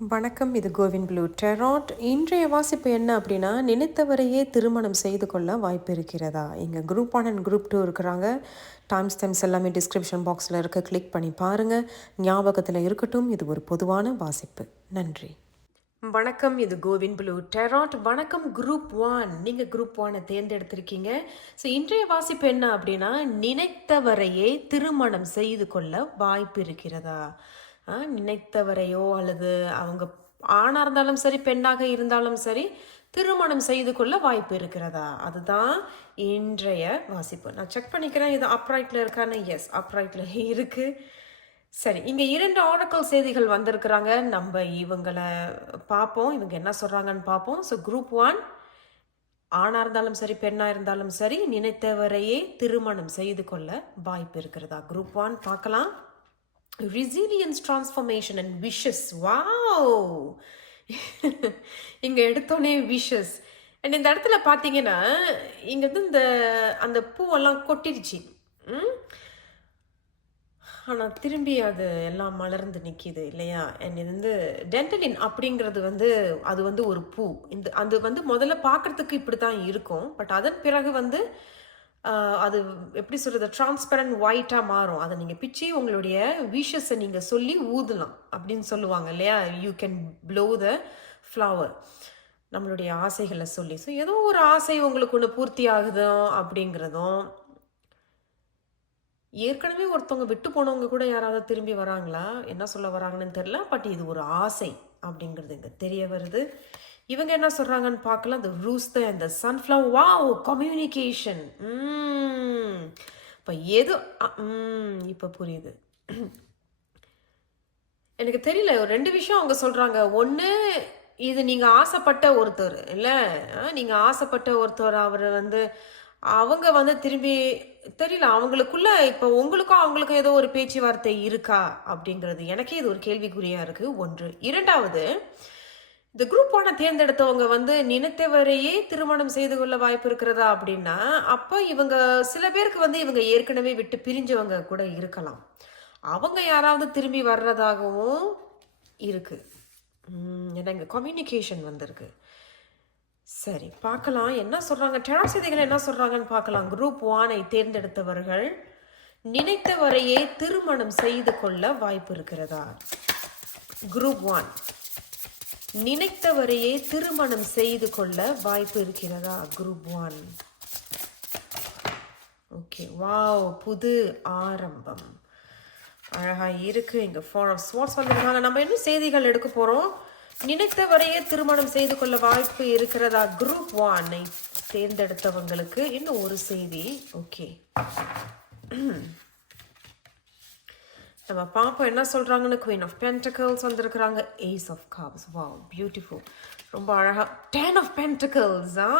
வணக்கம் இது கோவின் ப்ளூ டெராட். இன்றைய வாசிப்பு என்ன அப்படின்னா நினைத்தவரையே திருமணம் செய்து கொள்ள வாய்ப்பு இருக்கிறதா? இங்கே group one and group two இருக்கிறாங்க. டைம்ஸ் டைம்ஸ் எல்லாமே டிஸ்கிரிப்ஷன் பாக்ஸில் இருக்க. கிளிக் பண்ணி பாருங்கள் ஞாபகத்தில் இருக்கட்டும் இது ஒரு பொதுவான வாசிப்பு. நன்றி. வணக்கம் இது கோவின் ப்ளூ டெராட். வணக்கம் குரூப் ஒன் நீங்கள் குரூப் ஒன்னை தேர்ந்தெடுத்திருக்கீங்க. ஸோ இன்றைய வாசிப்பு என்ன அப்படின்னா நினைத்தவரையே திருமணம் செய்து கொள்ள வாய்ப்பு இருக்கிறதா? நினைத்தவரையோ அல்லது அவங்க ஆணாக இருந்தாலும் சரி பெண்ணாக இருந்தாலும் சரி திருமணம் செய்து கொள்ள வாய்ப்பு இருக்கிறதா? அதுதான் இன்றைய வாசிப்பு. நான் செக் பண்ணிக்கிறேன் இது அப்ரைட்டில் இருக்கான்னு. எஸ் அப்ரைட்டில் இருக்கு. சரி இங்கே இரண்டு ஆர்டக்கல் செய்திகள் வந்திருக்கிறாங்க. நம்ம இவங்களை பார்ப்போம். இவங்க என்ன சொல்கிறாங்கன்னு பார்ப்போம். ஸோ குரூப் ஒன் ஆணாக இருந்தாலும் சரி பெண்ணாக இருந்தாலும் சரி நினைத்தவரையே திருமணம் செய்து கொள்ள வாய்ப்பு இருக்கிறதா? குரூப் ஒன் பார்க்கலாம். Resilience transformation and wishes wow இங்கே எடுத்தோடனே விஷஸ் அண்ட் இந்த இடத்துல பார்த்தீங்கன்னா இங்கே வந்து இந்த அந்த பூவெல்லாம் கொட்டிடுச்சு ம்? ஆனால் திரும்பி அது எல்லாம் மலர்ந்து நிற்கிது இல்லையா? அண்ட் இது வந்து டென்டலின் அப்படிங்கிறது வந்து அது வந்து ஒரு பூ. இந்த அது வந்து முதல்ல பார்க்கறதுக்கு இப்படி தான் இருக்கும். பட் அதன் பிறகு வந்து அது எப்படி சொல்கிறது டிரான்ஸ்பரண்ட் ஒயிட்டாக மாறும். அதை நீங்கள் பிச்சு உங்களுடைய விஷஸை நீங்கள் சொல்லி ஊதலாம் அப்படின்னு சொல்லுவாங்க இல்லையா? You can blow the flower நம்மளுடைய ஆசைகளை சொல்லி. ஸோ ஏதோ ஒரு ஆசை உங்களுக்கு ஒன்று பூர்த்தி ஆகுதோ அப்படிங்கிறதும் ஏற்கனவே ஒருத்தவங்க விட்டு போனவங்க கூட யாராவது திரும்பி வராங்களா? என்ன சொல்ல வராங்கன்னு தெரியல. பட் இது ஒரு ஆசை அப்படிங்கிறது இங்கே தெரிய வருது. இவங்க என்ன சொல்கிறாங்கன்னு பார்க்கலாம். அந்த ரூஸ் தான் இந்த சன்ஃப்ளவர் வா கம்யூனிகேஷன் இப்போ எது இப்போ புரியுது. எனக்கு தெரியல ஒரு ரெண்டு விஷயம் அவங்க சொல்கிறாங்க ஒன்று இது நீங்கள் ஆசைப்பட்ட ஒருத்தர் இல்லை? நீங்கள் ஆசைப்பட்ட ஒருத்தர் அவர் வந்து அவங்க வந்து திரும்பி தெரியல அவங்களுக்குள்ள இப்போ உங்களுக்கும் அவங்களுக்கும் ஏதோ ஒரு பேச்சுவார்த்தை இருக்கா? அப்படிங்கிறது எனக்கே இது ஒரு கேள்விக்குறியாக இருக்குது ஒன்று. இரண்டாவது இந்த குரூப்பான தேர்ந்தெடுத்தவங்க வந்து நினைத்தவரையே திருமணம் செய்து கொள்ள வாய்ப்பு இருக்கிறதா அப்படின்னா அப்போ இவங்க சில பேருக்கு வந்து இவங்க ஏற்கனவே விட்டு பிரிஞ்சவங்க கூட இருக்கலாம். அவங்க யாராவது திரும்பி வர்றதாகவும் இருக்குது ஏன்னா இங்கே கம்யூனிகேஷன் வந்திருக்கு. சரி பார்க்கலாம். என்ன சொல்கிறாங்க டெரா செய்திகள் என்ன சொல்கிறாங்கன்னு பார்க்கலாம். குரூப் ஒனை தேர்ந்தெடுத்தவர்கள் நினைத்தவரையே திருமணம் செய்து கொள்ள வாய்ப்பு இருக்கிறதா? குரூப் ஒன் நினைத்தவரையே திருமணம் செய்து கொள்ள வாய்ப்பு இருக்கிறதா? குரூப் ஒன் ஓகே வாவ் புது ஆரம்பம். அழகா இருக்கு இங்க ஃபோன் ஆஃப் ஸ்வாட்ஸ் வந்திருக்காங்க. நம்ம இன்னும் செய்திகள் எடுக்க போறோம்? நினைத்தவரையே திருமணம் செய்து கொள்ள வாய்ப்பு இருக்கிறதா? குரூப் ஒன்னை தேர்ந்தெடுத்தவங்களுக்கு இன்னும் ஒரு செய்தி. ஓகே நம்ம பார்ப்போம் என்ன சொல்றாங்கன்னு குயின் ஆஃப் பென்டக்கல்ஸ் வந்திருக்கிறாங்க. Ace of cups wow beautiful ரொம்ப அழகா. Ten of pentacles ah.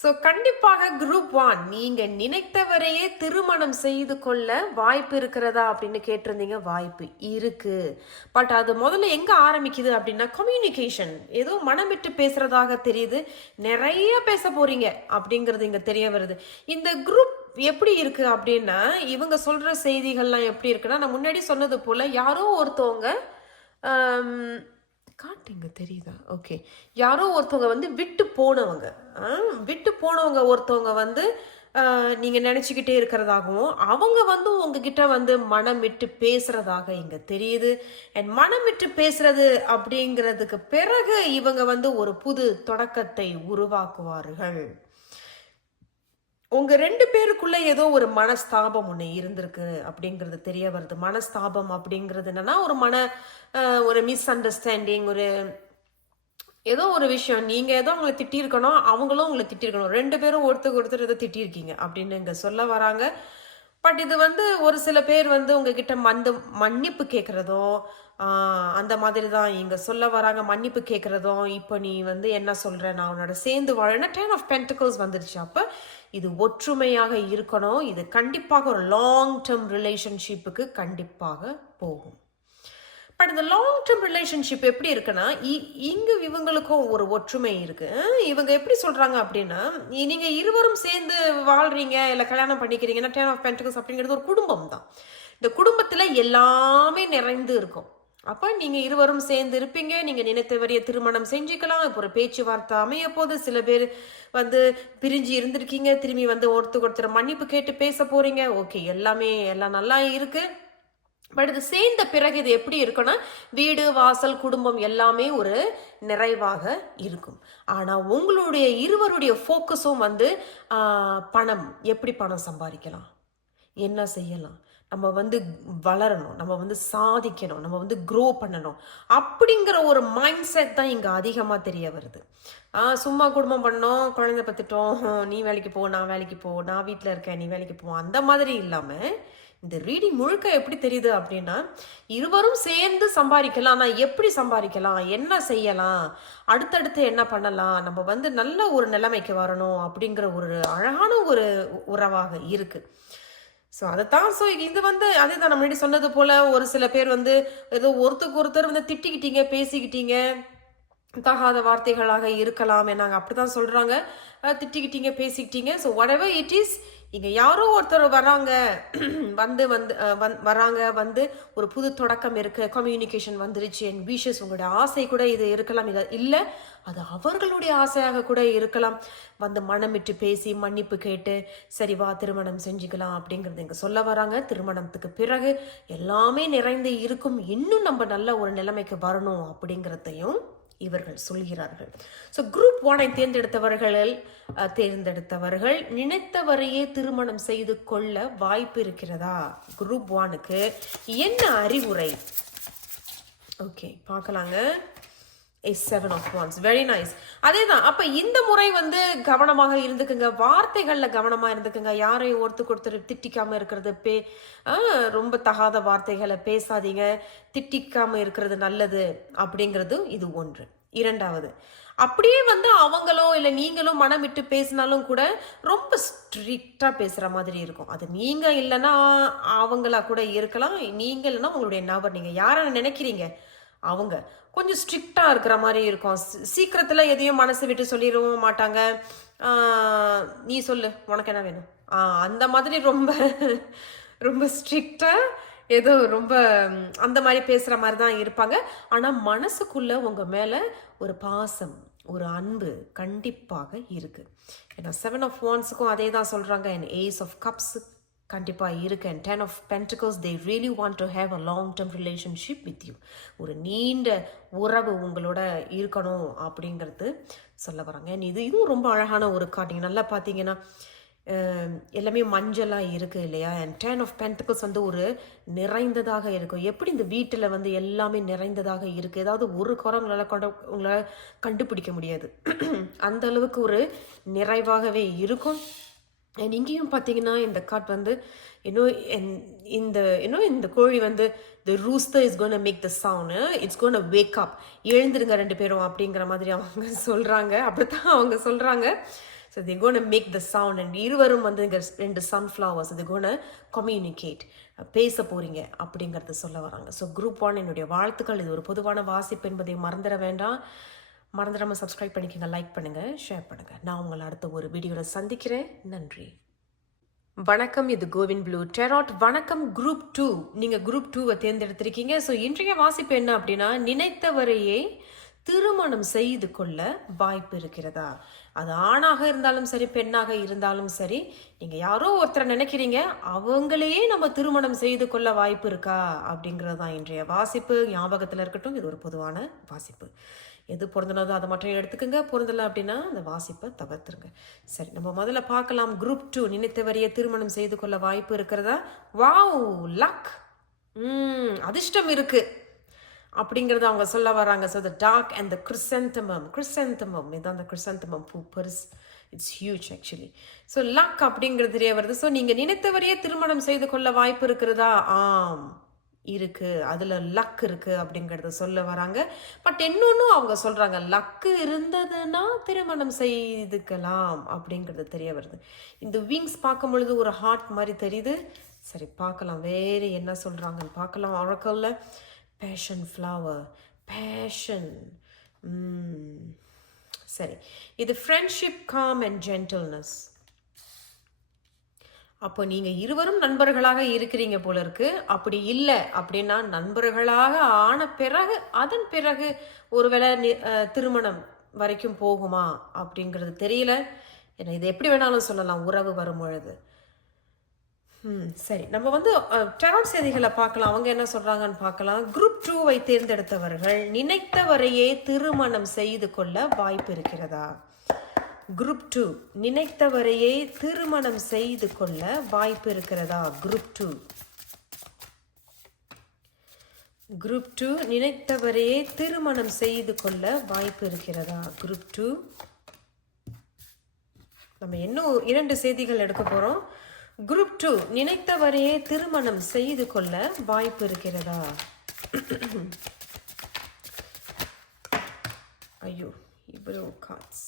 So கண்டிப்பாக குரூப் ஒன் நீங்கள் நினைத்தவரையே திருமணம் செய்து கொள்ள வாய்ப்பு இருக்கிறதா அப்படின்னு கேட்டிருந்தீங்க? வாய்ப்பு இருக்கு. பட் அது முதல்ல எங்கே ஆரம்பிக்குது அப்படின்னா கம்யூனிகேஷன் ஏதோ மனம் விட்டு பேசுறதாக தெரியுது. நிறைய பேச போறீங்க அப்படிங்கிறது இங்கே தெரிய வருது. இந்த குரூப் எப்படி இருக்கு அப்படின்னா இவங்க சொல்ற செய்திகள்லாம் எப்படி இருக்குன்னா நான் முன்னாடி சொன்னது போல யாரோ ஒருத்தவங்க காட்டுங்க தெரியுதா? ஓகே யாரோ ஒருத்தவங்க வந்து விட்டு போனவங்க. விட்டு போனவங்க ஒருத்தவங்க வந்து நீங்கள் நினச்சிக்கிட்டே இருக்கிறதாகவும் அவங்க வந்து உங்ககிட்ட வந்து மனம் விட்டு பேசுகிறதாக இங்கே தெரியுது. அண்ட் மனம் விட்டு பேசுறது அப்படிங்கிறதுக்கு பிறகு இவங்க வந்து ஒரு புது தொடக்கத்தை உருவாக்குவார்கள். உங்க ரெண்டு பேருக்குள்ள ஏதோ ஒரு மனஸ்தாபம் ஒண்ணு இருந்திருக்கு அப்படிங்கிறது தெரிய வருது. மனஸ்தாபம் அப்படிங்கிறது என்னன்னா ஒரு மன ஒரு மிஸ் அண்டர்ஸ்டாண்டிங் ஒரு ஏதோ ஒரு விஷயம். நீங்க ஏதோ உங்களை திட்டியிருக்கணும் அவங்களும் உங்களை திட்டிருக்கணும் ரெண்டு பேரும் ஒருத்தருக்கு ஒருத்தர் ஏதோ திட்டியிருக்கீங்க அப்படின்னு இங்க சொல்ல வராங்க. பட் இது வந்து ஒரு சில பேர் வந்து உங்ககிட்ட மந்து மன்னிப்பு கேட்குறதும் அந்த மாதிரி தான் இங்கே சொல்ல வராங்க. மன்னிப்பு கேட்குறதும் இப்போ நீ வந்து என்ன சொல்கிற நான் உன்னோட சேர்ந்து வாழனா டென் ஆஃப் பென்டிகல்ஸ் வந்துருச்சு அப்போ. இது ஒற்றுமையாக இருக்கணும். இது கண்டிப்பாக ஒரு லாங் டேர்ம் ரிலேஷன்ஷிப்புக்கு கண்டிப்பாக போகும். பட் இந்த லாங் டேர்ம் ரிலேஷன்ஷிப் எப்படி இருக்குன்னா இ- இவங்களுக்கும் ஒரு ஒற்றுமை இருக்கு. இவங்க எப்படி சொல்றாங்க அப்படின்னா நீங்க இருவரும் சேர்ந்து வாழ்றீங்க இல்லை கல்யாணம் பண்ணிக்கிறீங்கன்னா டேன் ஆஃப் பென்டிகல்ஸ் அப்படிங்கிறது ஒரு குடும்பம் தான் இந்த குடும்பத்தில் எல்லாமே நிறைந்து இருக்கும். அப்போ நீங்க இருவரும் சேர்ந்து இருப்பீங்க. நீங்க நினைத்தவரைய திருமணம் செஞ்சுக்கலாம். இப்போ ஒரு பேச்சுவார்த்தை அமைய போது சில பேர் வந்து பிரிஞ்சு இருந்திருக்கீங்க. திரும்பி வந்து ஒருத்தருக்கு ஒருத்தர் மன்னிப்பு கேட்டு பேச போறீங்க. ஓகே எல்லாமே எல்லாம் நல்லா இருக்கு. பட் இது சேர்ந்த பிறகு இது எப்படி இருக்குன்னா வீடு வாசல் குடும்பம் எல்லாமே ஒரு நிறைவாக இருக்கும். ஆனால் உங்களுடைய இருவருடைய ஃபோக்கஸும் வந்து பணம். எப்படி பணம் சம்பாதிக்கலாம்? என்ன செய்யலாம்? நம்ம வந்து வளரணும் நம்ம வந்து சாதிக்கணும் நம்ம வந்து க்ரோ பண்ணணும் அப்படிங்கிற ஒரு மைண்ட் செட் தான் இங்கே அதிகமாக தெரிய வருது. சும்மா குடும்பம் பண்ணோம் குழந்தை பத்துட்டோம் நீ வேலைக்கு போ நான் வேலைக்கு போ நான் வீட்டில் இருக்கேன் நீ வேலைக்கு போ அந்த மாதிரி இல்லாமல் இந்த ரீடிங் முழுக்க எப்படி தெரியுது அப்படின்னா இருவரும் சேர்ந்து சம்பாதிக்கலாம் ஆனால் எப்படி சம்பாதிக்கலாம் என்ன செய்யலாம் அடுத்தடுத்து என்ன பண்ணலாம் நம்ம வந்து நல்ல ஒரு நிலைமைக்கு வரணும் அப்படிங்கிற ஒரு அழகான ஒரு உறவாக இருக்குது ஸோ அதைத்தான் ஸோ இது வந்து அதே தான் நம்ம முன்னாடி சொன்னது போல் ஒரு சில பேர் வந்து ஏதோ ஒருத்தருக்கு ஒருத்தர் வந்து திட்டிக்கிட்டீங்க பேசிக்கிட்டீங்க தகாத வார்த்தைகளாக இருக்கலாம் நாங்கள் அப்படி தான் சொல்கிறாங்க திட்டிக்கிட்டீங்க பேசிக்கிட்டீங்க. ஸோ whatever இட் இஸ் இங்கே யாரோ ஒருத்தர் வராங்க. வந்து வந்து வந் வராங்க. வந்து ஒரு புது தொடக்கம் இருக்குது கம்யூனிகேஷன் வந்துருச்சு. என் விஷஸ் உங்களுடைய ஆசை கூட இது இருக்கலாம். இதை இல்லை. அது அவர்களுடைய ஆசையாக கூட இருக்கலாம். வந்து மனமிட்டு பேசி மன்னிப்பு கேட்டு சரி வா திருமணம் செஞ்சுக்கலாம் அப்படிங்கிறது இங்கே சொல்ல வராங்க. திருமணத்துக்கு பிறகு எல்லாமே நிறைந்து இருக்கும். இன்னும் நம்ம நல்ல ஒரு நிலைமைக்கு வரணும் அப்படிங்கிறதையும் இவர்கள் சொல்கிறார்கள். ஸோ குரூப் ஒனை தேர்ந்தெடுத்தவர்களில் தேர்ந்தெடுத்தவர்கள் நினைத்தவரையே திருமணம் செய்து கொள்ள வாய்ப்பு இருக்கிறதா? குரூப் ஒனுக்கு என்ன அறிவுரை? ஓகே பார்க்கலாங்க. Is seven of wands very nice அதே தான் அப்போ இந்த முறை வந்து கவனமாக இருந்துக்குங்க. வார்த்தைகளில் கவனமாக இருந்துக்குங்க. யாரையும் ஒருத்தருக்கு ஒருத்தர் திட்டிக்காமல் இருக்கிறது பே ரொம்ப தகாத வார்த்தைகளை பேசாதீங்க. திட்டிக்காமல் இருக்கிறது நல்லது அப்படிங்கிறது இது ஒன்று. இரண்டாவது அப்படியே வந்து அவங்களோ இல்லை நீங்களோ மனம் விட்டு பேசினாலும் கூட ரொம்ப ஸ்ட்ரிக்டாக பேசுகிற மாதிரி இருக்கும். அது நீங்கள் இல்லைன்னா அவங்களா கூட இருக்கலாம். நீங்கள் இல்லைன்னா உங்களுடைய நபர். நீங்கள் யாரை நினைக்கிறீங்க? அவங்க. கொஞ்சம் ஸ்ட்ரிக்டாக இருக்கிற மாதிரி இருக்கும். சீக்கிரத்தில் எதையும் மனசு விட்டு சொல்லிடவும் மாட்டாங்க. நீ சொல்லு உனக்கு என்ன வேணும்? அந்த மாதிரி ரொம்ப ரொம்ப ஸ்ட்ரிக்டாக ஏதோ ரொம்ப அந்த மாதிரி பேசுகிற மாதிரி தான் இருப்பாங்க. ஆனால் மனசுக்குள்ளே உங்கள் மேலே ஒரு பாசம் ஒரு அன்பு கண்டிப்பாக இருக்குது ஏன்னா செவன் ஆஃப் ஒன்ஸுக்கும் அதே தான் சொல்கிறாங்க என் ஏஸ் ஆஃப் கப்ஸுக்கு கண்டிப்பாக இருக்கேன். Ten of pentacles they really want to have a long term relationship with you ஒரு நீண்ட உறவு உங்களோட இருக்கணும் அப்படிங்கிறது சொல்ல வராங்க இது இதுவும் ரொம்ப அழகான ஒரு கார்டு நீங்கள் நல்லா பார்த்தீங்கன்னா எல்லாமே மஞ்சளாக இருக்குது இல்லையா? அண்ட் டென் ஆஃப் பென்டிகல்ஸ் வந்து ஒரு நிறைந்ததாக இருக்கும். எப்படி இந்த வீட்டில் வந்து எல்லாமே நிறைந்ததாக இருக்குது ஏதாவது ஒரு குறை உங்களால் கொண்ட உங்களால் கண்டுபிடிக்க முடியாது. அந்த அளவுக்கு ஒரு நிறைவாகவே இருக்கும். அண்ட் இங்கேயும் பார்த்தீங்கன்னா இந்த காட் வந்து இன்னும் என்- இந்த இன்னும் இந்த கோழி வந்து the rooster is gonna make the sound it's gonna wake up எழுந்திருங்க ரெண்டு பேரும் அப்படிங்கிற மாதிரி அவங்க சொல்கிறாங்க அப்படித்தான் அவங்க சொல்கிறாங்க so the gonna make the sound and இருவரும் வந்து இங்கே ரெண்டு சன்ஃப்ளவர்ஸ் இது கோன் கம்யூனிகேட் பேச போகிறீங்க அப்படிங்கிறத சொல்ல வராங்க. ஸோ குரூப் ஒன் என்னுடைய வாழ்த்துக்கள். இது ஒரு பொதுவான வாசிப்பு என்பதை மறந்துட வேண்டாம். மறந்துடாமல் சப்ஸ்கிரைப் பண்ணிக்கோங்க லைக் பண்ணுங்கள் ஷேர் பண்ணுங்கள் நான் உங்களை அடுத்த ஒரு வீடியோவில் சந்திக்கிறேன். நன்றி. வணக்கம் இது கோவின் ப்ளூ. டெராட் வணக்கம் குரூப் டூ நீங்கள் குரூப் டூவை தேர்ந்தெடுத்திருக்கீங்க. ஸோ இன்றைய வாசிப்பு என்ன அப்படின்னா நினைத்தவரையே திருமணம் செய்து கொள்ள வாய்ப்பு இருக்கிறதா? அது ஆணாக இருந்தாலும் சரி பெண்ணாக இருந்தாலும் சரி நீங்கள் யாரோ ஒருத்தரை நினைக்கிறீங்க அவங்களையே நம்ம திருமணம் செய்து கொள்ள வாய்ப்பு இருக்கா? அப்படிங்கிறது தான் இன்றைய வாசிப்பு. ஞாபகத்தில் இருக்கட்டும் இது ஒரு பொதுவான வாசிப்பு. எது பொருந்தினதோ அதை மட்டும் எடுத்துக்கோங்க. பொருந்தலை அப்படின்னா அந்த வாசிப்பை தவிர்த்துருங்க. சரி நம்ம முதல்ல பார்க்கலாம் குரூப் டூ நினைத்தவரையே திருமணம் செய்து கொள்ள வாய்ப்பு இருக்கிறதா? வாவ் லக் அதிர்ஷ்டம் இருக்கு. அப்படிங்கிறத அவங்க சொல்ல வராங்க. So the dog and the chrysanthemum chrysanthemum இதுதான் அந்த கிறிசந்தமம் பூ. பெருஸ் it's huge actually so luck அப்படிங்கிறது தெரிய வருது. ஸோ நீங்கள் நினைத்தவரையே திருமணம் செய்து கொள்ள வாய்ப்பு இருக்கிறதா? ஆம். இருக்குது அதில் லக் இருக்குது அப்படிங்கிறத சொல்ல வராங்க. பட் இன்னொன்றும் அவங்க சொல்கிறாங்க லக்கு இருந்ததுன்னா திருமணம் செய்துக்கலாம் அப்படிங்கிறது தெரிய வருது. இந்த விங்ஸ் பார்க்கும் பொழுது ஒரு ஹார்ட் மாதிரி தெரியுது. சரி பார்க்கலாம். வேறு என்ன சொல்கிறாங்கன்னு பார்க்கலாம். ஆரக்கல்ல பேஷன் ஃப்ளவர் பேஷன் சரி. இது ஃப்ரெண்ட்ஷிப் காம் அண்ட் ஜென்டில்னஸ் அப்போ நீங்க இருவரும் நண்பர்களாக இருக்கிறீங்க போல இருக்கு அப்படி இல்லை அப்படின்னா நண்பர்களாக ஆன பிறகு அதன் பிறகு ஒருவேளை திருமணம் வரைக்கும் போகுமா அப்படிங்கிறது தெரியல. ஏன்னா இது எப்படி வேணாலும் சொல்லலாம் உறவு வரும் பொழுது. ம் சரி. நம்ம வந்து டெராட் செய்திகளை பார்க்கலாம். அவங்க என்ன சொல்கிறாங்கன்னு பார்க்கலாம். குரூப் டூவை தேர்ந்தெடுத்தவர்கள் நினைத்தவரையே திருமணம் செய்து கொள்ள வாய்ப்பு இருக்கிறதா? குரூப் டூ நினைத்தவரையே திருமணம் செய்து கொள்ள வாய்ப்பு இருக்கிறதா? குரூப் டூ குரூப் டூ நினைத்தவரையே திருமணம் செய்து கொள்ள வாய்ப்பு இருக்கிறதா? குரூப் டூ நம்ம இன்னும் இரண்டு செய்திகள் எடுக்க போறோம்? குரூப் டூ நினைத்தவரையே திருமணம் செய்து கொள்ள வாய்ப்பு இருக்கிறதா? ஐயோ இவ்வளோ காட்ஸ்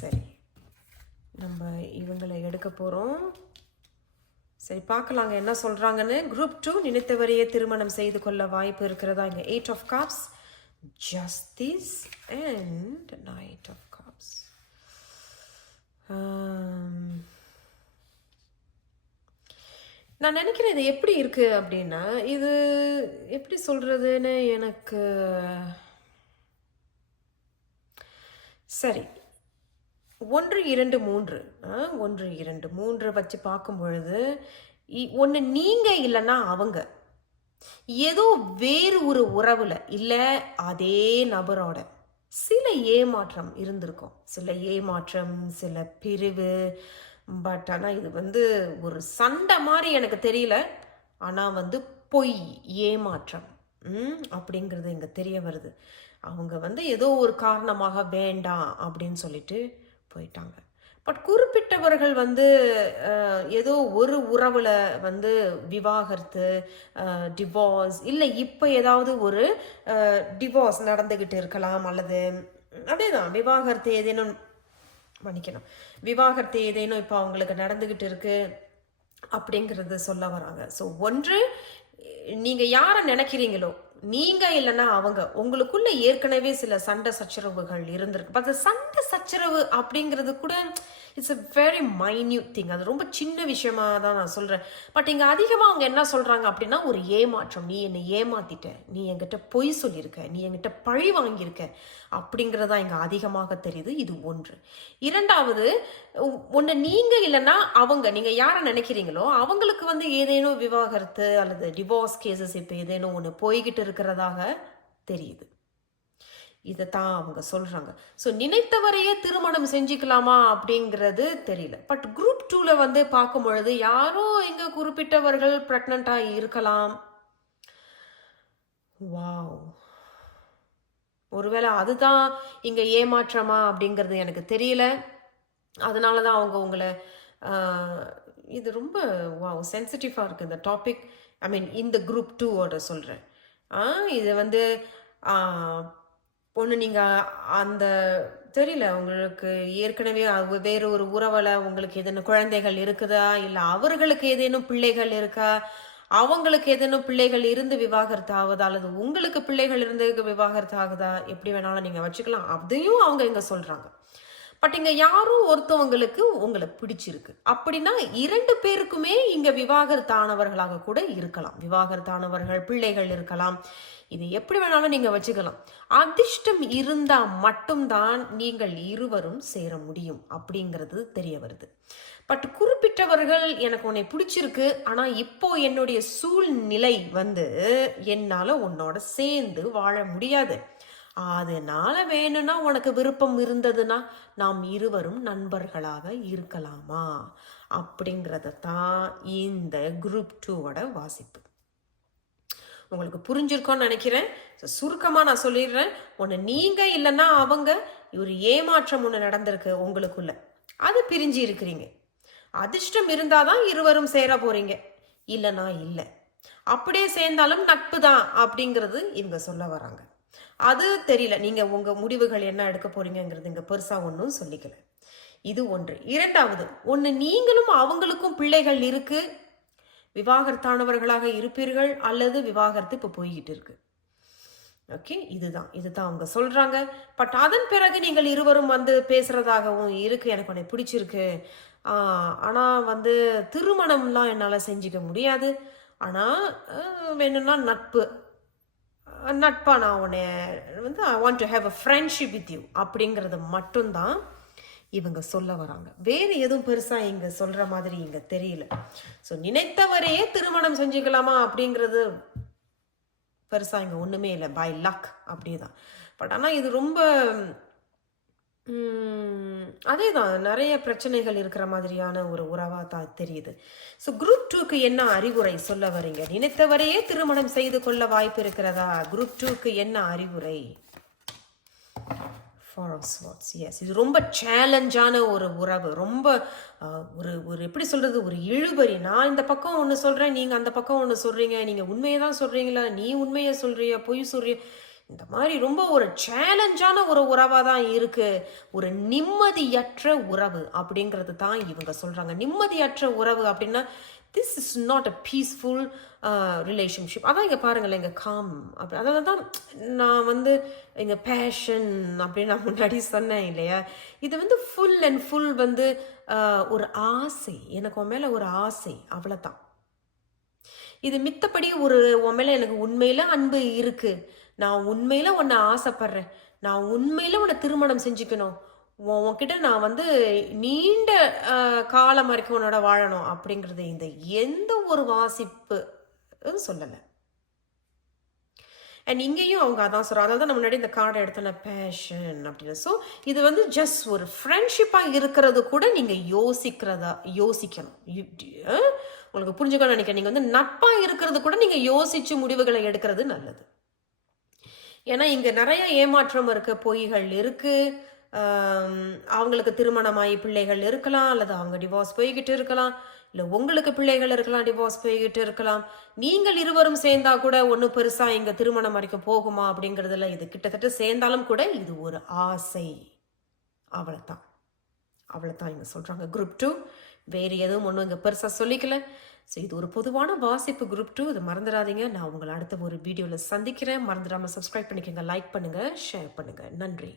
சரி நம்ம போகிறோம் சரி பார்க்கலாங்க என்ன சொல்கிறாங்கன்னு குரூப் டூ நினைத்தவரையே திருமணம் செய்து கொள்ள வாய்ப்பு இருக்கிறதா? இங்கே eight of cups justice and knight of cups நான் நினைக்கிறேன் இது எப்படி இருக்குது அப்படின்னா இது எப்படி சொல்கிறதுன்னு எனக்கு சரி ஒன்று இரண்டு மூன்று. ஒன்று இரண்டு மூன்று வச்சு பார்க்கும் பொழுது ஒன்று நீங்கள் இல்லைன்னா அவங்க. ஏதோ வேறு ஒரு உறவில் இல்லை அதே நபரோட. சில ஏமாற்றம் இருந்திருக்கும். சில ஏமாற்றம் சில பிரிவு. பட் ஆனால் இது வந்து ஒரு சண்டை மாதிரி எனக்கு தெரியல. ஆனால் வந்து பொய் ஏமாற்றம். ம், அப்படிங்கிறது இங்கே தெரிய வருது. அவங்க வந்து ஏதோ ஒரு காரணமாக வேண்டாம் அப்படின்னு சொல்லிட்டு போயிட்டாங்க. பட் குறிப்பிட்டவர்கள் வந்து ஏதோ ஒரு உறவில் வந்து விவாகரத்து டிவோர்ஸ் இல்லை இப்போ ஏதாவது ஒரு டிவோர்ஸ் நடந்துக்கிட்டு இருக்கலாம் அல்லது அதே தான் விவாகரத்து ஏதேனும் மன்னிக்கணும். விவாகரத்து ஏதேனும் இப்போ அவங்களுக்கு நடந்துக்கிட்டு இருக்கு அப்படிங்கிறது சொல்ல வராங்க. ஸோ ஒன்று நீங்கள் யாரை நினைக்கிறீங்களோ நீங்கள் இல்லைன்னா அவங்க உங்களுக்குள்ள ஏற்கனவே சில சண்டை சச்சரவுகள் இருந்திருக்கு. பட் சண்டை சச்சரவு அப்படிங்கிறது கூட it's a very minute thing அது ரொம்ப சின்ன விஷயமா தான் நான் சொல்கிறேன் பட் இங்கே அதிகமாக அவங்க என்ன சொல்கிறாங்க அப்படின்னா ஒரு ஏமாற்றம். நீ என்னை ஏமாத்திட்ட. நீ என்கிட்ட பொய் சொல்லியிருக்க. நீ என்கிட்ட பழி வாங்கியிருக்க. அப்படிங்கிறதா இங்கே அதிகமாக தெரியுது. இது ஒன்று. இரண்டாவது ஒன்று நீங்கள் இல்லைன்னா அவங்க நீங்கள் யாரை நினைக்கிறீங்களோ அவங்களுக்கு வந்து ஏதேனும் விவாகரத்து அல்லது டிவோர்ஸ் கேசஸ் இப்போ ஏதேனும் ஒன்று போய்கிட்டு இருக்கிறதாக தெரியுது. இதை தான் அவங்க சொல்கிறாங்க ஸோ நினைத்தவரையே திருமணம் செஞ்சுக்கலாமா அப்படிங்கிறது தெரியல. பட் குரூப் டூவில் வந்து பார்க்கும் பொழுது யாரோ இங்கே குறிப்பிட்டவர்கள் ப்ரெக்னண்டா இருக்கலாம். வாவ் ஒருவேளை அதுதான் இங்கே ஏமாற்றமா அப்படிங்கிறது எனக்கு தெரியல. அதனால தான் அவங்க உங்களை இது ரொம்ப வாவ் சென்சிட்டிவாக இருக்குது இந்த டாபிக் ஐ மீன் இந்த குரூப் டூவோட சொல்கிறேன் இது வந்து ஒன்று நீங்கள் அந்த தெரியல உங்களுக்கு ஏற்கனவே வேறு ஒரு உறவில் உங்களுக்கு ஏதேனும் குழந்தைகள் இருக்குதா? இல்லை அவர்களுக்கு ஏதேனும் பிள்ளைகள் இருக்கா? அவங்களுக்கு ஏதேனும் பிள்ளைகள் இருந்து விவாகரத்து ஆகுதா? அல்லது உங்களுக்கு பிள்ளைகள் இருந்து விவாகரத்து ஆகுதா? எப்படி வேணாலும் நீங்கள் வச்சுக்கலாம். அதையும் அவங்க இங்கே சொல்கிறாங்க பட் இங்க யாரும் ஒருத்தவங்களுக்கு உங்களை பிடிச்சிருக்கு. அப்படின்னா இரண்டு பேருக்குமே இங்க விவாகரத்தானவர்களாக கூட இருக்கலாம். விவாகரத்தானவர்கள் பிள்ளைகள் இருக்கலாம். இது எப்படி வேணாலும் நீங்கள் வச்சுக்கலாம். அதிர்ஷ்டம் இருந்தால் மட்டும்தான் நீங்கள் இருவரும் சேர முடியும் அப்படிங்கிறது தெரிய வருது. பட் குறிப்பிட்டவர்கள் எனக்கு உன்னை பிடிச்சிருக்கு ஆனால் இப்போ என்னுடைய சூழ்நிலை வந்து என்னால் உன்னோட சேர்ந்து வாழ முடியாது. அதனால வேணும்னா உனக்கு விருப்பம் இருந்ததுன்னா நாம் இருவரும் நண்பர்களாக இருக்கலாமா? அப்படிங்கிறத தான் இந்த குரூப் டூவோட வாசிப்பு. உங்களுக்கு புரிஞ்சிருக்கோன்னு நினைக்கிறேன். சுருக்கமாக நான் சொல்லிடுறேன். ஒன்று நீங்கள் இல்லைன்னா அவங்க ஒரு ஏமாற்றம் ஒன்று நடந்திருக்கு உங்களுக்குள்ள. அது பிரிஞ்சு இருக்கிறீங்க. அதிர்ஷ்டம் இருந்தாதான் இருவரும் சேர போகிறீங்க இல்லைன்னா இல்லை. அப்படியே சேர்ந்தாலும் நட்பு தான் அப்படிங்கிறது இவங்க சொல்ல வராங்க. அது தெரியல. நீங்கள் உங்கள் முடிவுகள் என்ன எடுக்க போறீங்கங்கிறது இங்கே பெருசாக ஒன்றும் சொல்லிக்கல. இது ஒன்று. இரண்டாவது ஒன்று நீங்களும் அவங்களுக்கும் பிள்ளைகள் இருக்கு. விவாகரத்தானவர்களாக இருப்பீர்கள் அல்லது விவாகரத்து இப்போ போய்கிட்டு இருக்கு. ஓகே? இதுதான். இதுதான் அவங்க சொல்றாங்க. பட் அதன் பிறகு நீங்கள் இருவரும் வந்து பேசுறதாகவும் இருக்கு. எனக்கு உன்னை பிடிச்சிருக்கு. ஆனால் வந்து திருமணம்லாம் என்னால் செஞ்சுக்க முடியாது. ஆனால் வேணும்னா நட்பு. நட்பா நான் உன்னை வந்து I want to have a friendship with you அப்படிங்கிறது மட்டும்தான் இவங்க சொல்ல வராங்க. வேறு எதுவும் பெருசாக இங்கே சொல்கிற மாதிரி இங்கே தெரியல. ஸோ நினைத்தவரையே திருமணம் செஞ்சுக்கலாமா அப்படிங்கிறது பெருசாக இங்கே ஒன்றுமே இல்லை. பை லக் அப்படிதான். பட் ஆனால் இது ரொம்ப அதே தான் நிறைய பிரச்சனைகள் இருக்கிற மாதிரியான ஒரு உறவாக தான் தெரியுது. ஸோ குரூப் டூக்கு என்ன அறிவுரை சொல்ல வரீங்க? நினைத்தவரையே திருமணம் செய்து கொள்ள வாய்ப்பு இருக்கிறதா? குரூப் டூக்கு என்ன அறிவுரை? ஃபார் ஸ்வாட்ஸ் எஸ் இது ரொம்ப சேலஞ்சான ஒரு உறவு. ரொம்ப ஒரு ஒரு எப்படி சொல்கிறது ஒரு இழுபறி. நான் இந்த பக்கம் ஒன்று சொல்கிறேன் நீங்கள் அந்த பக்கம் ஒன்று சொல்கிறீங்க நீங்கள் உண்மையை தான் சொல்கிறீங்களா நீ உண்மையை சொல்கிறியா பொய் சொல்றியா? இந்த மாதிரி ரொம்ப ஒரு சேலஞ்சான ஒரு உறவாக தான் இருக்குது ஒரு நிம்மதியற்ற உறவு அப்படிங்கிறது தான் இவங்க சொல்கிறாங்க நிம்மதியற்ற உறவு அப்படின்னா this is not a peaceful relationship அதான் இங்கே பாருங்களேன் இங்கே காம் அப்படி. அதில் தான் நான் வந்து இங்கே பேஷன் அப்படின்னு நான் முன்னாடி சொன்னேன் இல்லையா? இது வந்து ஃபுல் அண்ட் ஃபுல் வந்து uh, ஒரு ஆசை. எனக்கு உன் மேலே ஒரு ஆசை. அவ்வளோதான் இது மித்தபடி ஒரு உன் மேலே எனக்கு உண்மையில் அன்பு இருக்குது நான் உண்மையில உன்னை ஆசைப்படுறேன். நான் உண்மையில உன்னை திருமணம் செஞ்சுக்கணும். உன் உன்கிட்ட நான் வந்து நீண்ட காலம் வரைக்கும் உன்னோட வாழணும் அப்படிங்கிறது இந்த எந்த ஒரு வாசிப்பு சொல்லலை. அண்ட் இங்கேயும் அவங்க அதான் சொல்கிறாங்க அதாவது நம்ம முன்னாடி இந்த கார்டை எடுத்தோன்னா பேஷன் அப்படின்னு. ஸோ இது வந்து ஜஸ்ட் ஒரு ஃப்ரெண்ட்ஷிப்பாக இருக்கிறது கூட நீங்கள் யோசிக்கிறதா யோசிக்கணும். உங்களுக்கு புரிஞ்சுக்கணும் நினைக்கிறேன். நீங்கள் வந்து நட்பாக இருக்கிறது கூட நீங்கள் யோசித்து முடிவுகளை எடுக்கிறது நல்லது. ஏன்னா இங்கே நிறைய ஏமாற்றம் இருக்க பொய்கள் இருக்குது அவங்களுக்கு திருமணமாகி பிள்ளைகள் இருக்கலாம் அல்லது அவங்க டிவோர்ஸ் போய்கிட்டு இருக்கலாம் இல்லை உங்களுக்கு பிள்ளைகள் இருக்கலாம் டிவோர்ஸ் போய்கிட்டு இருக்கலாம். நீங்கள் இருவரும் சேர்ந்தா கூட ஒன்றும் பெருசாக இங்கே திருமணம் வரைக்கும் போகுமா அப்படிங்கிறதுல இது கிட்டத்தட்ட சேர்ந்தாலும் கூட இது ஒரு ஆசை. அவ்வளோதான் அவ்வளோதான் இங்கே சொல்கிறாங்க குரூப் டூ வேறு எதுவும் ஒன்றும் இங்கே பெருசாக சொல்லிக்கல. ஸோ இது ஒரு பொதுவான வாசிப்பு குரூப் டூ இது மறந்துடாதீங்க. நான் உங்களை அடுத்த ஒரு வீடியோவில் சந்திக்கிறேன். மறந்துடாமல் சப்ஸ்கிரைப் பண்ணிக்கோங்க லைக் பண்ணுங்கள் ஷேர் பண்ணுங்கள் நன்றி.